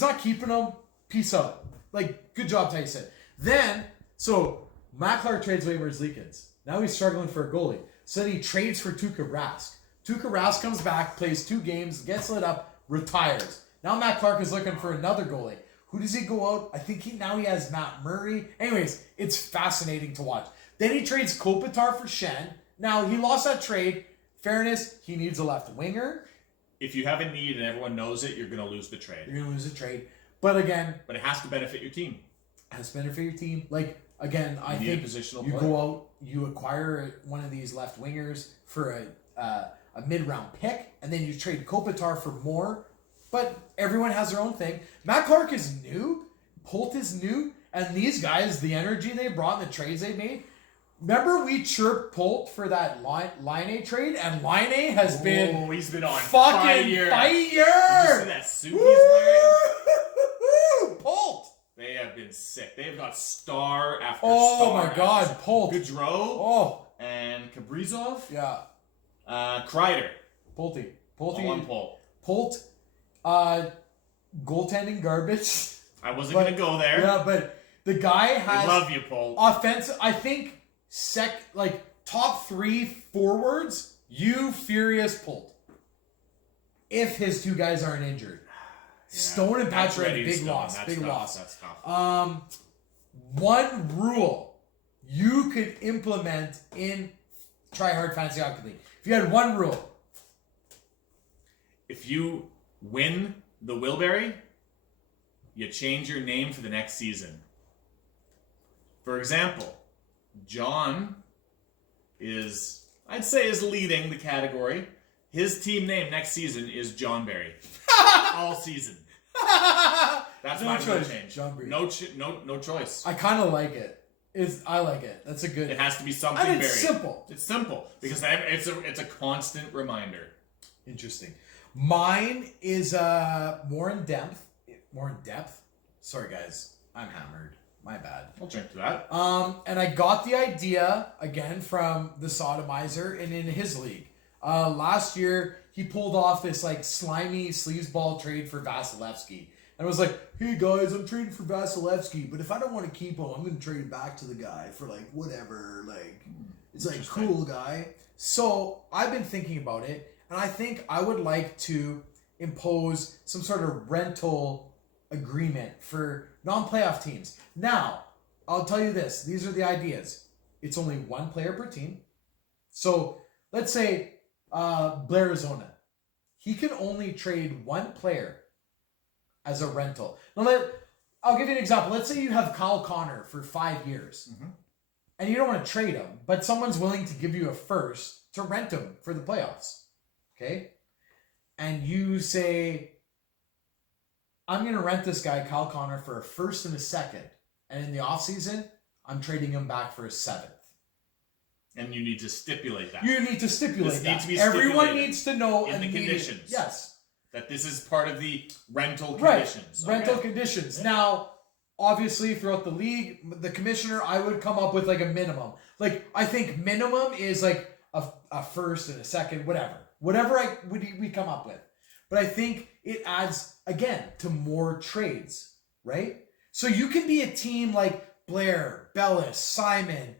he's not keeping him. Peace out. Like, good job, Tyson. Then, so Matt Clark trades away Merzlikins. Now he's struggling for a goalie. So then he trades for Tuukka Rask. Tuukka Rask comes back, plays 2 games, gets lit up, retires. Now Matt Clark is looking for another goalie. Who does he go out? I think he has Matt Murray. Anyways, it's fascinating to watch. Then he trades Kopitar for Shen. Now, he lost that trade. Fairness, he needs a left winger. If you have a need and everyone knows it, you're going to lose the trade. You're going to lose the trade. But again... But it has to benefit your team. It has to benefit your team. Like, again, I think you go out, you acquire one of these left wingers for a mid-round pick, and then you trade Kopitar for more. But everyone has their own thing. Matt Clark is new. Holt is new. And these guys, the energy they brought and the trades they made. Remember we chirped Holt for that Line-A trade? And Line-A has been... Oh, he's been on fucking fire. Fire! Did you see that suit he's wearing? Holt! They have been sick. They have got star after Oh star. my God, Holt. Gaudreau. Oh. And Kaprizov. Yeah. Kreider. Pulte. One Polt. Polt. Goaltending garbage. I wasn't going to go there. Yeah, but the guy has... I love you, Polt. Offensive, I think, top 3 forwards, you Furious Polt. If his 2 guys aren't injured. Yeah, Stone and Pacioretty, big loss. That's tough. One rule you could implement in Try Hard Fantasy Hockey League. If you had one rule. If you win the Wilbury, you change your name for the next season. For example, John is leading the category. His team name next season is John Berry. All season. That's my rule change. John Berry. No choice. I kind of like it. I like it. That's a good... It has to be something and Berry. It's simple. It's simple. Because it's a constant reminder. Interesting. Mine is more in depth. Sorry, guys. I'm hammered. My bad. I'll drink to that. And I got the idea, again, from the Sodomizer and in his league. Last year, he pulled off this, slimy sleazeball trade for Vasilevsky. And I was like, hey, guys, I'm trading for Vasilevsky, but if I don't want to keep him, I'm going to trade it back to the guy for, whatever. It's cool guy. So, I've been thinking about it, and I think I would like to impose some sort of rental agreement for non-playoff teams. Now, I'll tell you this. These are the ideas. It's only 1 player per team. So, let's say Blair Arizona. He can only trade 1 player as a rental. Now, I'll give you an example. Let's say you have Kyle Connor for 5 years. Mm-hmm. And you don't want to trade him, but someone's willing to give you a first to rent him for the playoffs. Okay? And you say, I'm going to rent this guy, Kyle Connor, for a first and a second. And in the offseason, I'm trading him back for a 7th. And you need to stipulate that. You need to stipulate this that. Needs to be Everyone needs to know in the conditions. Yes. That this is part of the rental conditions. Right. Rental conditions. Yeah. Now, obviously, throughout the league, the commissioner, I would come up with a minimum. I think minimum is a first and a second, whatever. Whatever we come up with. But I think it adds, again, to more trades, right? So you can be a team like Blair, Bellis, Simon,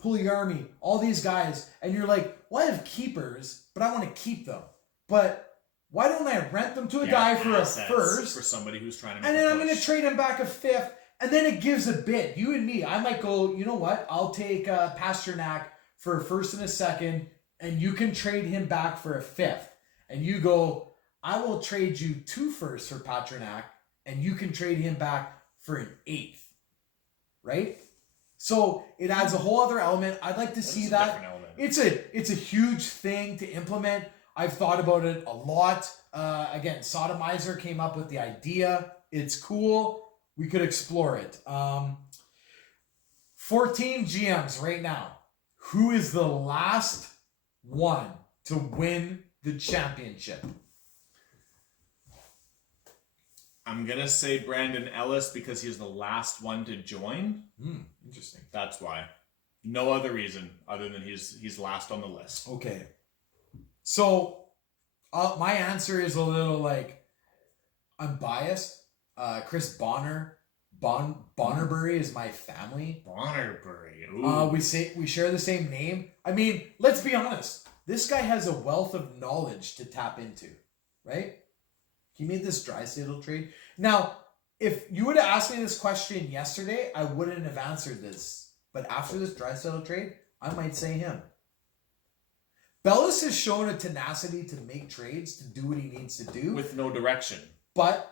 Pugliarmi, all these guys, and you're like, well, I have keepers, but I want to keep them. But why don't I rent them to a guy for a first? For somebody who's trying to make and then I'm going to trade him back a 5th, and then it gives a bit. You and me, I might go, you know what? I'll take Pasternak for a first and a second, and you can trade him back for a 5th. And you go, I will trade you 2 firsts for Pasternak, and you can trade him back for an 8th. Right? So it adds a whole other element. I'd like to see that. It's a huge thing to implement. I've thought about it a lot. Again, Sodomizer came up with the idea. It's cool. We could explore it. 14 GMs right now. Who is the last one to win the championship? I'm going to say Brandon Ellis because he's the last one to join. Interesting. That's why. No other reason other than he's last on the list. Okay. So, my answer is a little I'm biased Chris Bonnerbury is my family. Bonnerbury. Ooh. We share the same name. I mean, let's be honest. This guy has a wealth of knowledge to tap into, right? He made this Draisaitl trade. Now, if you would have asked me this question yesterday, I wouldn't have answered this. But after this Draisaitl trade, I might say him. Bellis has shown a tenacity to make trades, to do what he needs to do. With no direction. But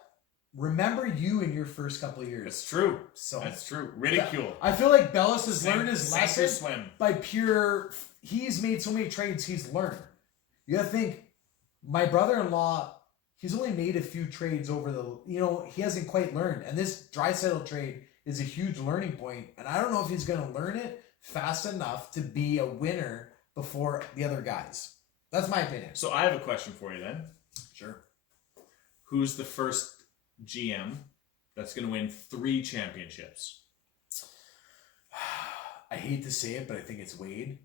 remember you in your first couple of years. That's true. So that's true. Ridicule. I feel like Bellis has learned his lesson swim. by pure... He's made so many trades he's learned. You gotta think, my brother-in-law, he's only made a few trades over the... he hasn't quite learned. And this Draisaitl trade is a huge learning point. And I don't know if he's going to learn it fast enough to be a winner before the other guys. That's my opinion. So I have a question for you then. Sure. Who's the first GM that's going to win 3 championships? I hate to say it, but I think it's Wade.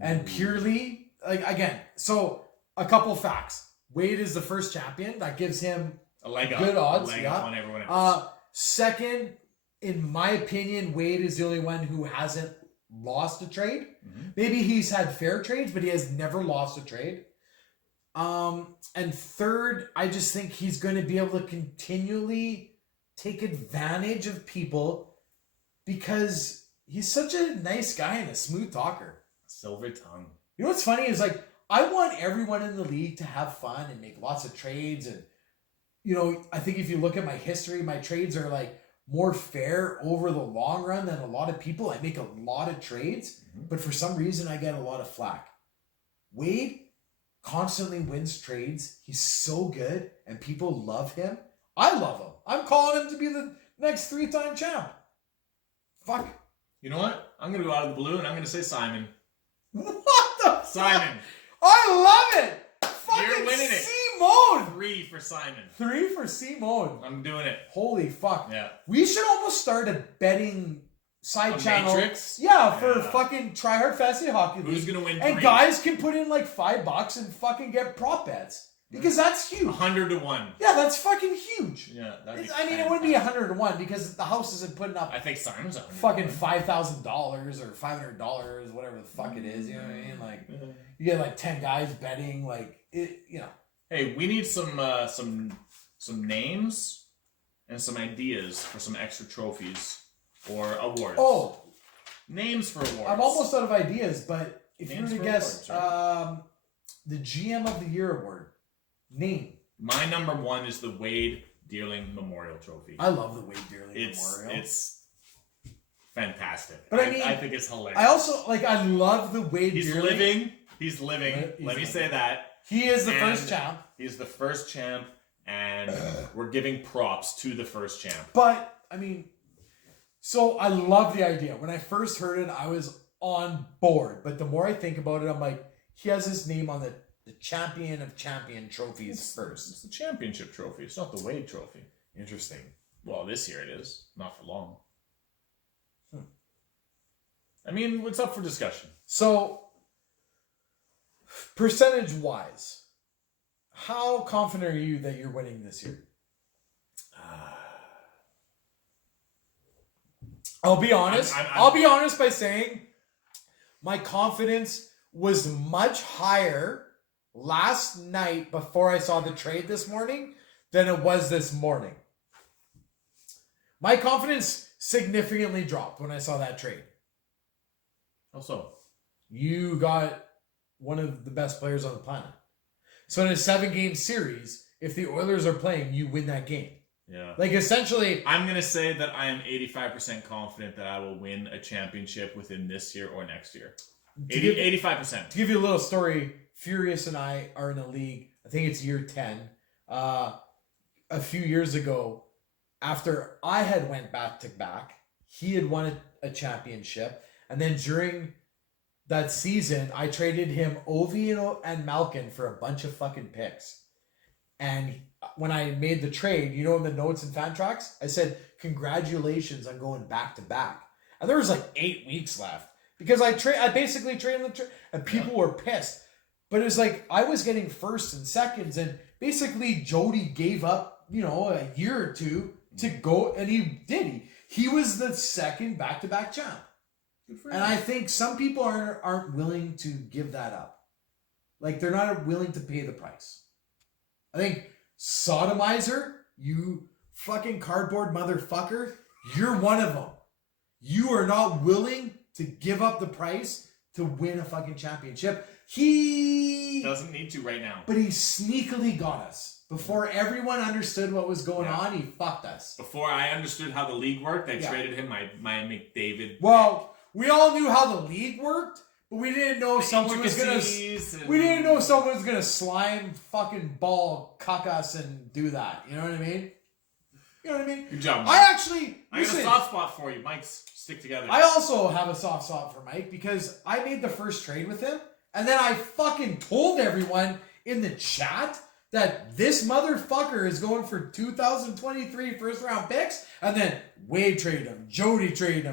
And purely, again, so a couple facts. Wade is the first champion. That gives him a leg up. Good odds. A leg up on everyone else. Second, in my opinion, Wade is the only one who hasn't lost a trade. Mm-hmm. Maybe he's had fair trades, but he has never lost a trade. And third, I just think he's going to be able to continually take advantage of people because he's such a nice guy and a smooth talker. Silver tongue. You know what's funny is I want everyone in the league to have fun and make lots of trades. And, I think if you look at my history, my trades are more fair over the long run than a lot of people. I make a lot of trades, but for some reason I get a lot of flack. Wade constantly wins trades. He's so good and people love him. I love him. I'm calling him to be the next 3-time champ. Fuck. You know what? I'm going to go out of the blue and I'm going to say Simon. What the Simon. Fuck? I love it. Fucking You're winning it. C-Mode. 3 for Simon. 3 for C-Mode. I'm doing it. Holy fuck. Yeah. We should almost start a betting side channel. Matrix? Yeah, for fucking Try Hard Fantasy Hockey League. Who's going to win 3? And guys can put in $5 and fucking get prop bets. Because that's huge. 100 to 1. Yeah, that's fucking huge. Yeah, that'd be it wouldn't be 100 to 1 because the house isn't putting up. I think Simon's fucking $5,000 or $500, whatever the fuck it is. You know what I mean? You get 10 guys betting. Hey, we need some names and some ideas for some extra trophies or awards. Oh, names for awards. I'm almost out of ideas, but if Names you were to guess, the GM of the Year award. Name. My number 1 is the Wade Deerling Memorial Trophy. I love the Wade Deerling Memorial. It's fantastic. But I think it's hilarious. I also I love the Wade Deerling. He's living. Let me say that. He is the first champ. He's the first champ, and we're giving props to the first champ. But so I love the idea. When I first heard it, I was on board. But the more I think about it, I'm like, he has his name on the champion of champion trophies first. It's the championship trophy. It's not the Wade trophy. Interesting. Well, this year it is. Not for long. It's up for discussion. So, percentage-wise, how confident are you that you're winning this year? I'll be honest. I'll be honest by saying my confidence was much higher last night before I saw the trade this morning than it was this morning. My confidence significantly dropped when I saw that trade. How so? You got one of the best players on the planet. So in a 7-game series, if the Oilers are playing, you win that game. Yeah. Essentially... I'm going to say that I am 85% confident that I will win a championship within this year or next year. 85%. To give you a little story, Furious and I are in a league, I think it's year 10. A few years ago, after I had went back-to-back, he had won a championship. And then during that season, I traded him Ovi and Malkin for a bunch of fucking picks. And when I made the trade, in the notes and fan tracks, I said, congratulations on going back-to-back. And there was 8 weeks left. Because I basically traded the trade, and people were pissed. But it was I was getting firsts and seconds, and basically Jody gave up a year or two to go, and he did. He was the second back-to-back champ. Good for And him. I think some people aren't willing to give that up. Like, they're not willing to pay the price. I think Sodomizer, you fucking cardboard motherfucker, you're one of them. You are not willing to give up the price to win a fucking championship. He doesn't need to right now. But he sneakily got us. Before everyone understood what was going on, he fucked us. Before I understood how the league worked, I Yeah. traded him my McDavid. Well, we all knew how the league worked, but we didn't know someone was gonna. We didn't know someone was gonna slime fucking ball cuck us and do that. You know what I mean? You know what I mean? Good job, Mike. I actually. I got a listen, soft spot for you. Mike's stick together. I also have a soft spot for Mike because I made the first trade with him, and then I fucking told everyone in the chat that this motherfucker is going for 2023 first round picks, and then Wade traded him, Jody traded him.